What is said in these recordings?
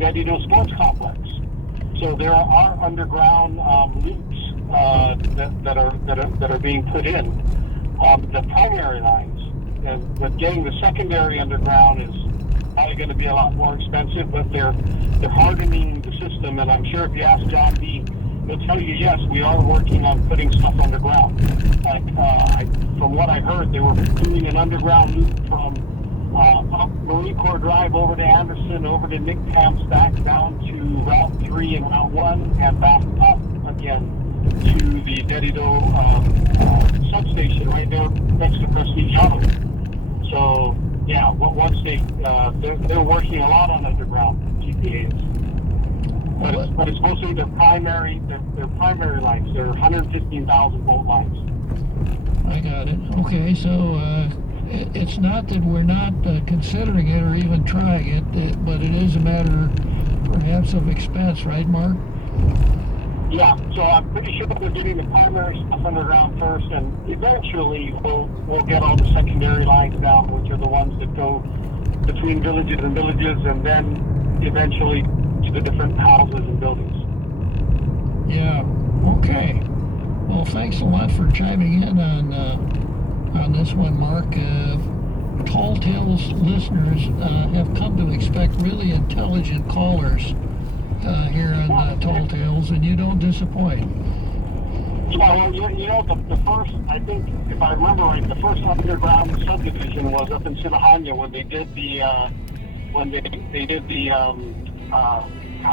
Dedido Sports Complex. So there are underground loops that are being put in. The primary lines, but getting the secondary underground is probably going to be a lot more expensive. But they're hardening the system, and I'm sure if you ask John B, he'll tell you yes, we are working on putting stuff underground. Like from what I heard, they were doing an underground loop from up Marine Corps Drive over to Anderson, over to Nick Camps, back down to Route 3 and Route 1, and back up again to the Dedido substation right there next to Prestige Auto. So, yeah, once they're working a lot on underground GPAs. But it's mostly their primary lines. They're 115,000 volt lines. I got it. Okay, so it's not that we're not considering it or even trying it, but it is a matter perhaps of expense, right, Mark? Yeah, so I'm pretty sure they're getting the primary stuff underground first, and eventually we'll get all the secondary lines down, which are the ones that go between villages, and then eventually to the different houses and buildings. Yeah, okay. Well, thanks a lot for chiming in on this one, Mark. Tall Tales listeners have come to expect really intelligent callers here on Tall Tales, and you don't disappoint. Yeah, well, you know, the first, I think, if I remember right, the first underground subdivision was up in Sinahanya when they did the,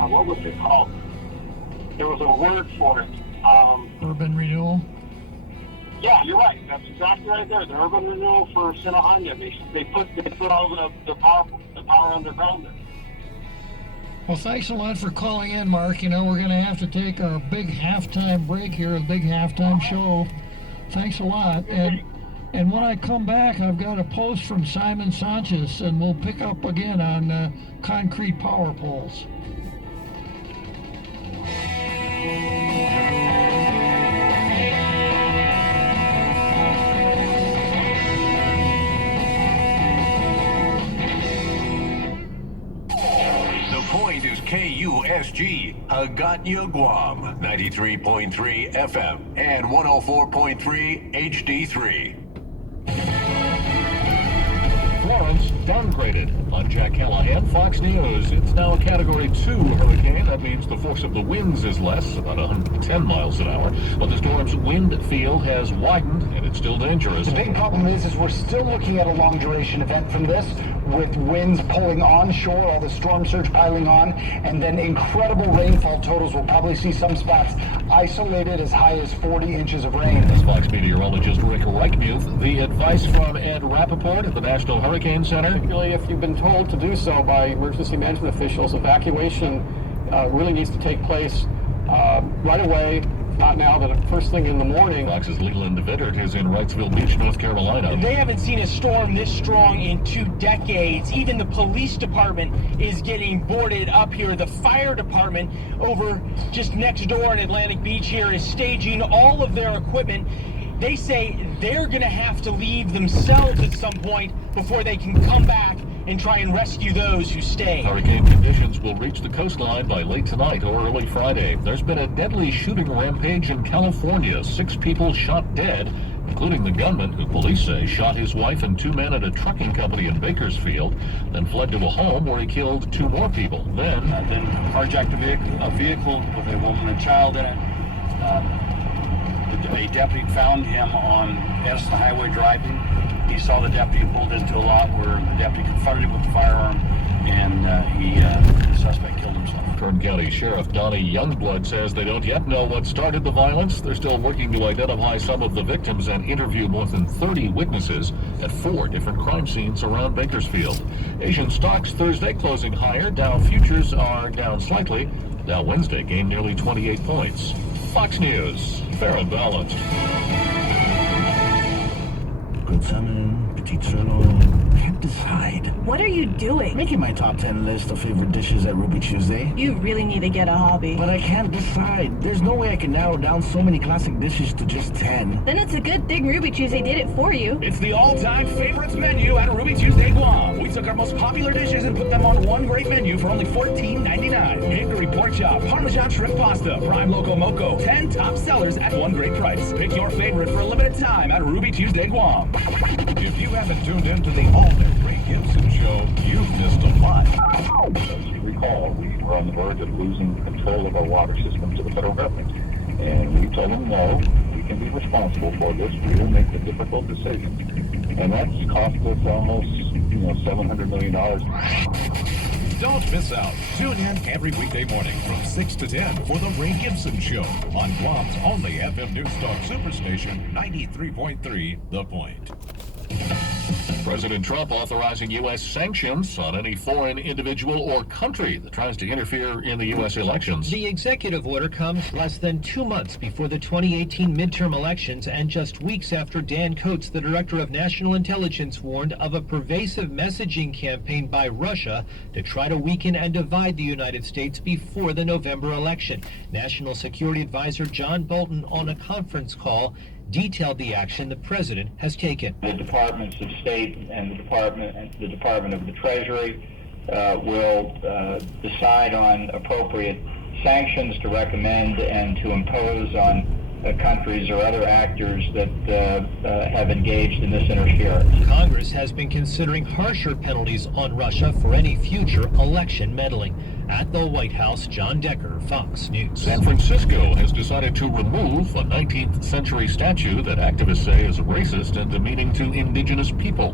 what was it called? There was a word for it. Urban renewal? Yeah, you're right. That's exactly right there. The urban renewal for Sinahanya. They put all the power underground there. Well, thanks a lot for calling in, Mark. You know, we're going to have to take our big halftime break here, a big halftime show. Thanks a lot. And when I come back, I've got a post from Simon Sanchez, and we'll pick up again on concrete power poles. KUSG, Hagåtña, Guam, 93.3 FM and 104.3 HD3. Florence downgraded. I'm Jack Callahan, Fox News. It's now a Category 2 hurricane. That means the force of the winds is less, about 110 miles an hour. But the storm's wind field has widened, and it's still dangerous. The big problem is we're still looking at a long-duration event from this, with winds pulling onshore, all the storm surge piling on, and then incredible rainfall totals. We'll probably see some spots isolated as high as 40 inches of rain. As Fox meteorologist Rick Reichmuth, the advice from Ed Rappaport at the National Hurricane Center. Particularly if you've been told to do so by emergency management officials, evacuation really needs to take place right away. Not now, but first thing in the morning. Fox's Leland Vittert is in Wrightsville Beach, North Carolina. They haven't seen a storm this strong in 2 decades. Even the police department is getting boarded up here. The fire department over just next door in Atlantic Beach here is staging all of their equipment. They say they're going to have to leave themselves at some point before they can come back and try and rescue those who stay. Hurricane conditions will reach the coastline by late tonight or early Friday. There's been a deadly shooting rampage in California. 6 people shot dead, including the gunman who police say shot his wife and 2 men at a trucking company in Bakersfield, then fled to a home where he killed 2 more people. Then carjacked a vehicle with a woman and child in it. A deputy found him on Edison Highway driving. He saw the deputy and pulled into a lot where the deputy confronted him with the firearm, and the suspect killed himself. Kern County Sheriff Donnie Youngblood says they don't yet know what started the violence. They're still working to identify some of the victims and interview more than 30 witnesses at 4 different crime scenes around Bakersfield. Asian stocks Thursday closing higher. Dow futures are down slightly. Dow Wednesday gained nearly 28 points. Fox News, fair and balanced. Good salmon, petit sirloin, can't decide. What are you doing? Making my top 10 list of favorite dishes at Ruby Tuesday. You really need to get a hobby. But I can't decide. There's no way I can narrow down so many classic dishes to just 10. Then it's a good thing Ruby Tuesday did it for you. It's the all-time favorites menu at Ruby Tuesday Guam. We took our most popular dishes and put them on one great menu for only $14.99. Hickory pork chop, Parmesan shrimp pasta, prime loco moco. 10 top sellers at one great price. Pick your favorite for a limited time at Ruby Tuesday Guam. If you haven't tuned into the all-new Ray Gibson Show, you've missed a lot. As you recall, we were on the verge of losing control of our water system to the federal government. And we told them, no, we can be responsible for this. We will make the difficult decisions. And that's cost us almost, $700 million. Don't miss out. Tune in every weekday morning from 6 to 10 for The Ray Gibson Show on Guam's only FM News Talk Superstation, 93.3 The Point. President Trump authorizing U.S. sanctions on any foreign individual or country that tries to interfere in the U.S. elections. The executive order comes less than 2 months before the 2018 midterm elections and just weeks after Dan Coats, the director of national intelligence, warned of a pervasive messaging campaign by Russia to try to weaken and divide the United States before the November election. National Security Advisor John Bolton on a conference call detailed the action the president has taken. The Departments of State and the Department of the Treasury will decide on appropriate sanctions to recommend and to impose on countries or other actors that have engaged in this interference. Congress has been considering harsher penalties on Russia for any future election meddling. At the White House, John Decker, Fox News. San Francisco has decided to remove a 19th century statue that activists say is racist and demeaning to indigenous people.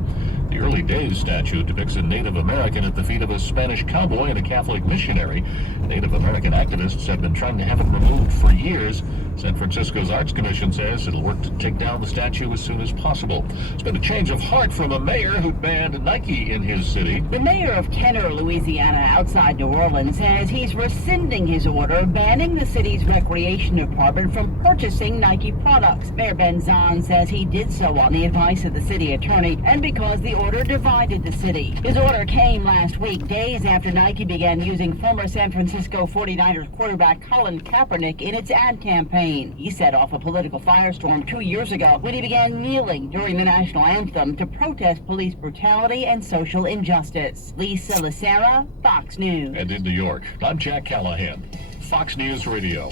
The Early Days statue depicts a Native American at the feet of a Spanish cowboy and a Catholic missionary. Native American activists have been trying to have it removed for years. San Francisco's Arts Commission says it'll work to take down the statue as soon as possible. It's been a change of heart from a mayor who'd banned Nike in his city. The mayor of Kenner, Louisiana, outside New Orleans, says he's rescinding his order banning the city's recreation department from purchasing Nike products. Mayor Ben Zahn says he did so on the advice of the city attorney and because the order divided the city. His order came last week, days after Nike began using former San Francisco 49ers quarterback Colin Kaepernick in its ad campaign. He set off a political firestorm 2 years ago when he began kneeling during the national anthem to protest police brutality and social injustice. Lisa Lacera, Fox News. And in New York, I'm Jack Callahan, Fox News Radio.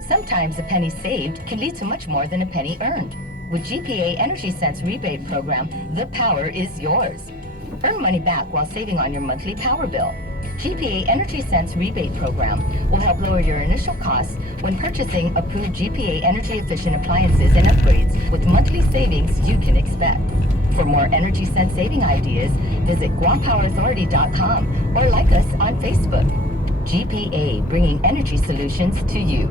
Sometimes a penny saved can lead to much more than a penny earned. With GPA Energy Sense rebate program, the power is yours. Earn money back while saving on your monthly power bill. GPA Energy Sense rebate program will help lower your initial costs when purchasing approved GPA energy efficient appliances and upgrades with monthly savings you can expect. For more Energy Sense saving ideas, visit GuamPowerAuthority.com or like us on Facebook. GPA, bringing energy solutions to you.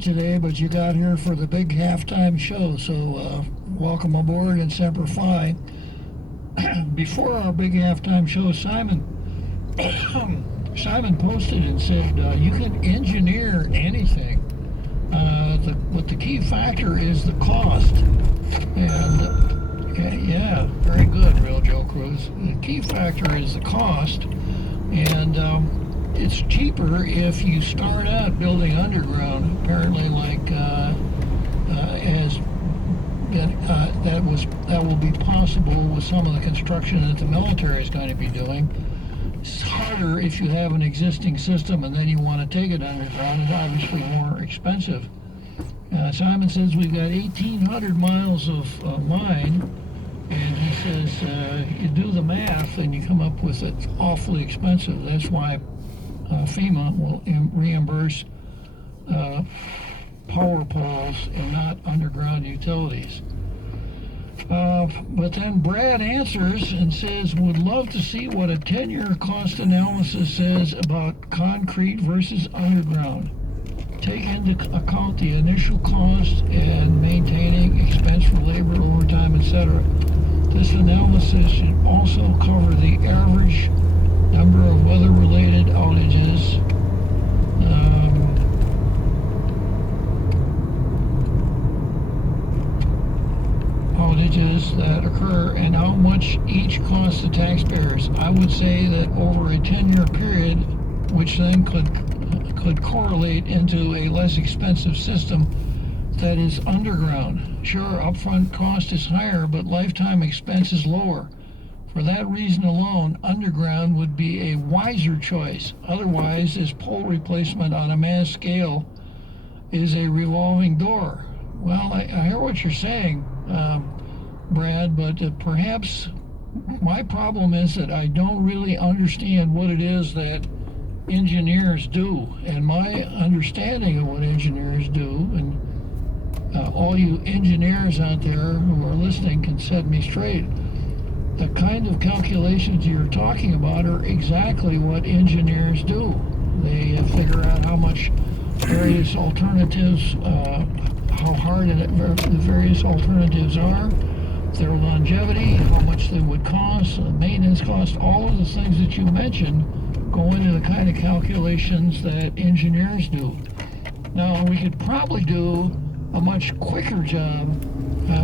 Today, but you got here for the big halftime show, so welcome aboard and Semper Fi. Before our big halftime show, Simon posted and said you can engineer anything. But the key factor is the cost. And okay, yeah, very good, Real Joe Cruz. The key factor is the cost, and it's cheaper if you start out building underground. Apparently, like that will be possible with some of the construction that the military is going to be doing. It's harder if you have an existing system and then you want to take it underground. It's obviously more expensive. Simon says we've got 1,800 miles of line, and he says you do the math and you come up with it's awfully expensive. That's why FEMA will reimburse power poles and not underground utilities. But then Brad answers and says, would love to see what a 10-year cost analysis says about concrete versus underground. Take into account the initial cost and maintaining expense for labor, overtime, etc. This analysis should also cover the average number of weather-related outages, that occur and how much each costs the taxpayers. I would say that over a 10-year period, which then could correlate into a less expensive system that is underground. Sure, upfront cost is higher, but lifetime expense is lower. For that reason alone, underground would be a wiser choice. Otherwise, this pole replacement on a mass scale is a revolving door. Well, I hear what you're saying, Brad, but perhaps my problem is that I don't really understand what it is that engineers do. And my understanding of what engineers do, and all you engineers out there who are listening can set me straight, the kind of calculations you're talking about are exactly what engineers do. They figure out how much various alternatives, how hard the various alternatives are, their longevity, how much they would cost, maintenance cost, all of the things that you mentioned go into the kind of calculations that engineers do. Now, we could probably do a much quicker job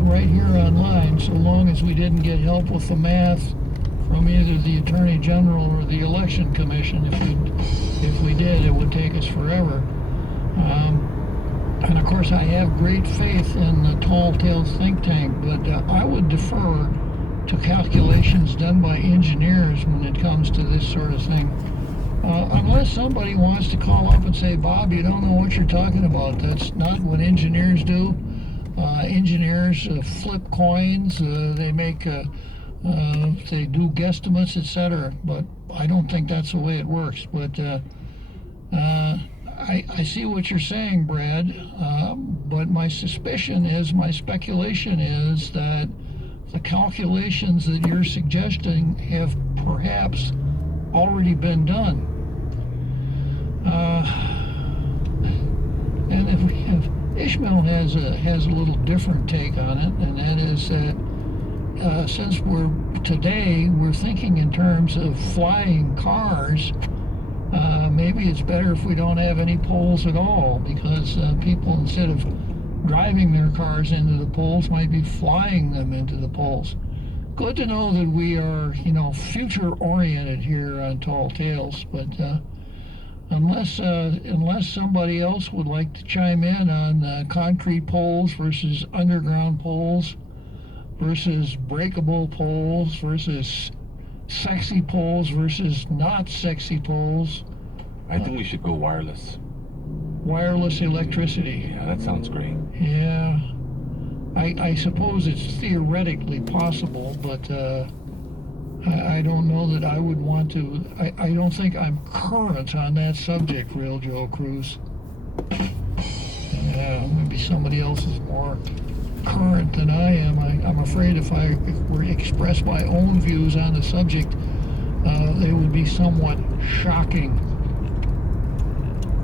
right here online, so long as we didn't get help with the math from either the Attorney General or the Election Commission. If we did, it would take us forever. And of course, I have great faith in the Tall Tales think tank, but I would defer to calculations done by engineers when it comes to this sort of thing. Unless somebody wants to call up and say, Bob, you don't know what you're talking about. That's not what engineers do. Engineers flip coins, they make, they do guesstimates, etc. But I don't think that's the way it works. But I see what you're saying, Brad, but my suspicion is, my speculation is that the calculations that you're suggesting have perhaps already been done. And if we have, Ishmael has a little different take on it, and that is that since we're thinking in terms of flying cars, maybe it's better if we don't have any poles at all, because people, instead of driving their cars into the poles, might be flying them into the poles. Good to know that we are, future-oriented here on Tall Tales, but unless somebody else would like to chime in on concrete poles versus underground poles versus breakable poles versus sexy poles versus not sexy poles. I think we should go wireless. Wireless electricity. Yeah, that sounds great. Yeah. I suppose it's theoretically possible, but I don't know that I would want to. I don't think I'm current on that subject, Real Joe Cruz. Yeah, maybe somebody else is more current than I am. I'm afraid if I were to express my own views on the subject, they would be somewhat shocking.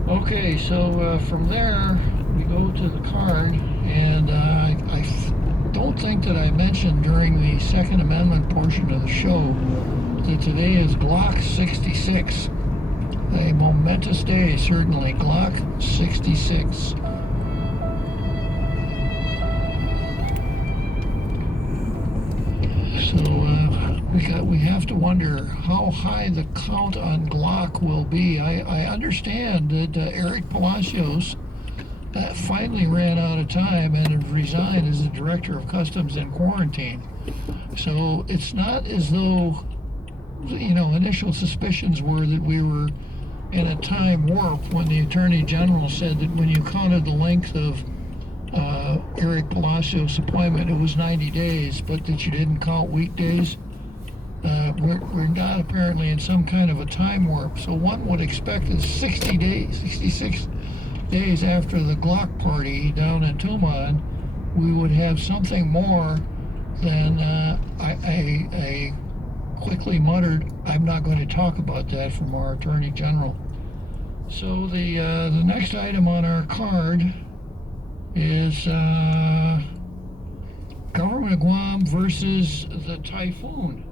Okay, so from there we go to the card, and I don't think that I mentioned during the Second Amendment portion of the show that today is Glock 66. A momentous day, certainly. Glock 66. So we got we have to wonder how high the count on Glock will be. I understand that Eric Palacios finally ran out of time and resigned as the Director of Customs and Quarantine. So it's not as though, initial suspicions were that we were in a time warp when the Attorney General said that when you counted the length of Eric Palacios' appointment, it was 90 days, but that you didn't count weekdays. We're not apparently in some kind of a time warp. So one would expect that 66 days after the Glock party down in Tuman, we would have something more than I quickly muttered, I'm not going to talk about that, from our Attorney General. So the next item on our card is Government of Guam versus the Typhoon.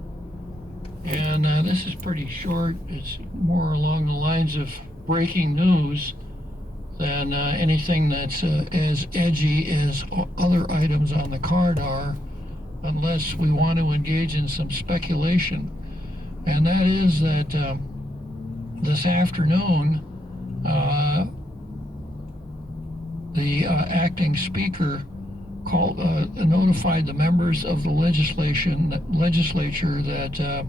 And this is pretty short. It's more along the lines of breaking news than anything that's as edgy as other items on the card are, unless we want to engage in some speculation. And that is that this afternoon, the acting speaker notified the members of the legislature that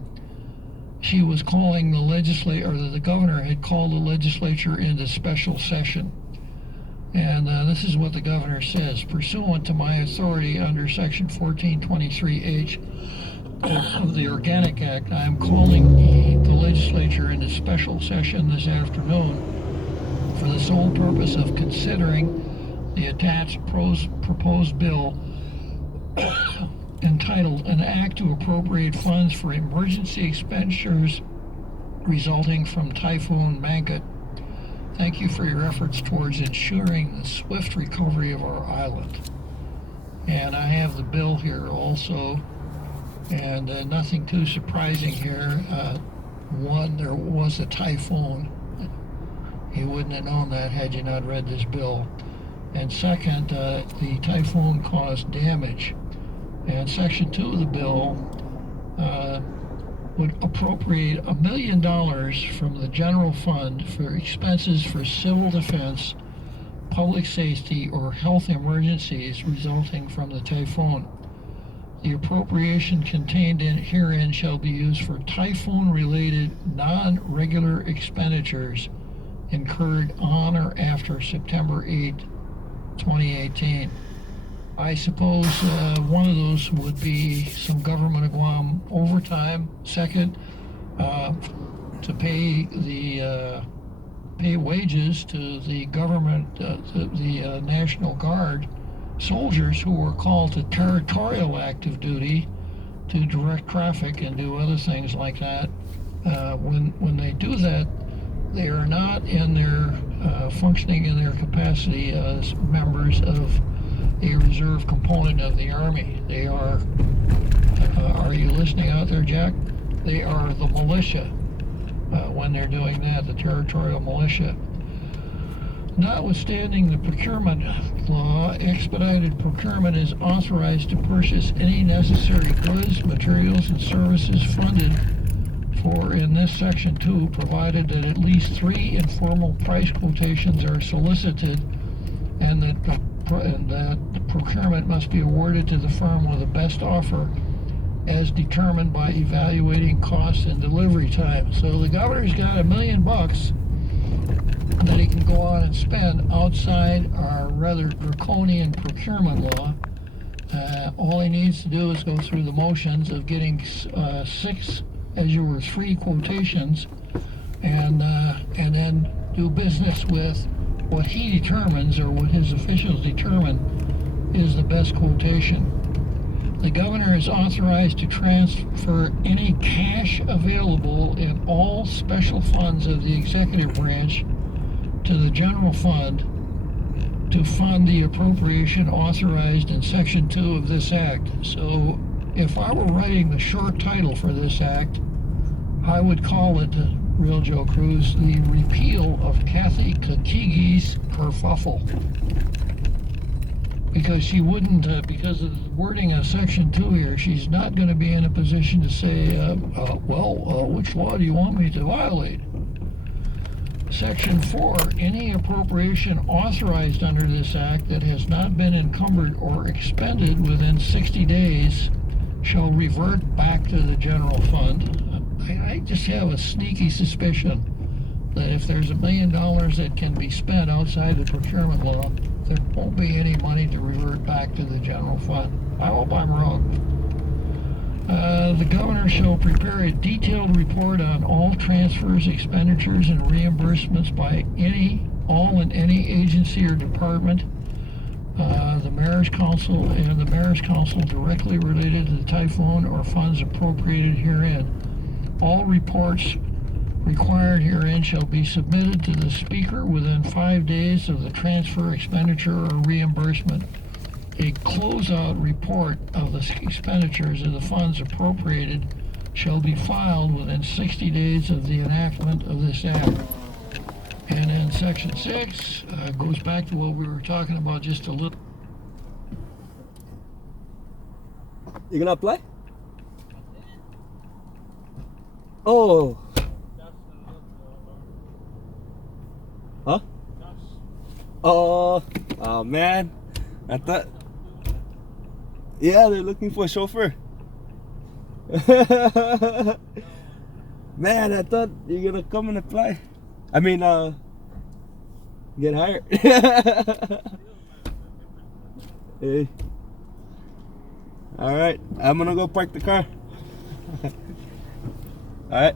she was calling the governor had called the legislature into special session. And this is what the governor says: pursuant to my authority under Section 1423H of the Organic Act, I am calling the legislature into special session this afternoon for the sole purpose of considering the attached proposed bill entitled An Act to Appropriate Funds for Emergency Expenditures Resulting from Typhoon Mankhut. Thank you for your efforts towards ensuring the swift recovery of our island. And I have the bill here also, and nothing too surprising here. One, there was a typhoon. You wouldn't have known that had you not read this bill. And second, the typhoon caused damage. And Section 2 of the bill would appropriate $1 million from the general fund for expenses for civil defense, public safety, or health emergencies resulting from the typhoon. The appropriation contained herein shall be used for typhoon-related non-regular expenditures incurred on or after September 8, 2018. I suppose one of those would be some Government of Guam overtime. Second, to pay wages to the government, the National Guard soldiers who were called to territorial active duty to direct traffic and do other things like that. When they do that, they are not in their functioning in their capacity as members of a reserve component of the Army. They are you listening out there, Jack? They are the militia when they're doing that, the territorial militia. Notwithstanding the procurement law, expedited procurement is authorized to purchase any necessary goods, materials, and services funded for in this Section 2, provided that at least 3 informal price quotations are solicited and that the procurement must be awarded to the firm with the best offer as determined by evaluating costs and delivery time. So the governor's got $1 million that he can go out and spend outside our rather draconian procurement law. All he needs to do is go through the motions of getting 3 quotations and then do business with what he determines, or what his officials determine, is the best quotation. The governor is authorized to transfer any cash available in all special funds of the executive branch to the general fund to fund the appropriation authorized in Section 2 of this act. So if I were writing the short title for this act, I would call it, Real Joe Cruz, the repeal of Kathy Kakigi's kerfuffle. because she wouldn't, because of the wording of Section 2 here, she's not going to be in a position to say, which law do you want me to violate? Section 4, any appropriation authorized under this act that has not been encumbered or expended within 60 days shall revert back to the general fund. I just have a sneaky suspicion that if there's $1 million that can be spent outside the procurement law, there won't be any money to revert back to the general fund. I hope I'm wrong. The governor shall prepare a detailed report on all transfers, expenditures, and reimbursements by all in any agency or department, the mayor's council and the mayor's council directly related to the typhoon or funds appropriated herein. All reports required herein shall be submitted to the speaker within 5 days of the transfer, expenditure, or reimbursement. A closeout report of the expenditures of the funds appropriated shall be filed within 60 days of the enactment of this act. And then Section 6 goes back to what we were talking about just a little. You gonna apply? Oh. Huh? Oh man. I thought. Yeah, they're looking for a chauffeur. Man, I thought you're gonna come and apply. I mean, get hired. Hey. All right, I'm gonna go park the car. All right.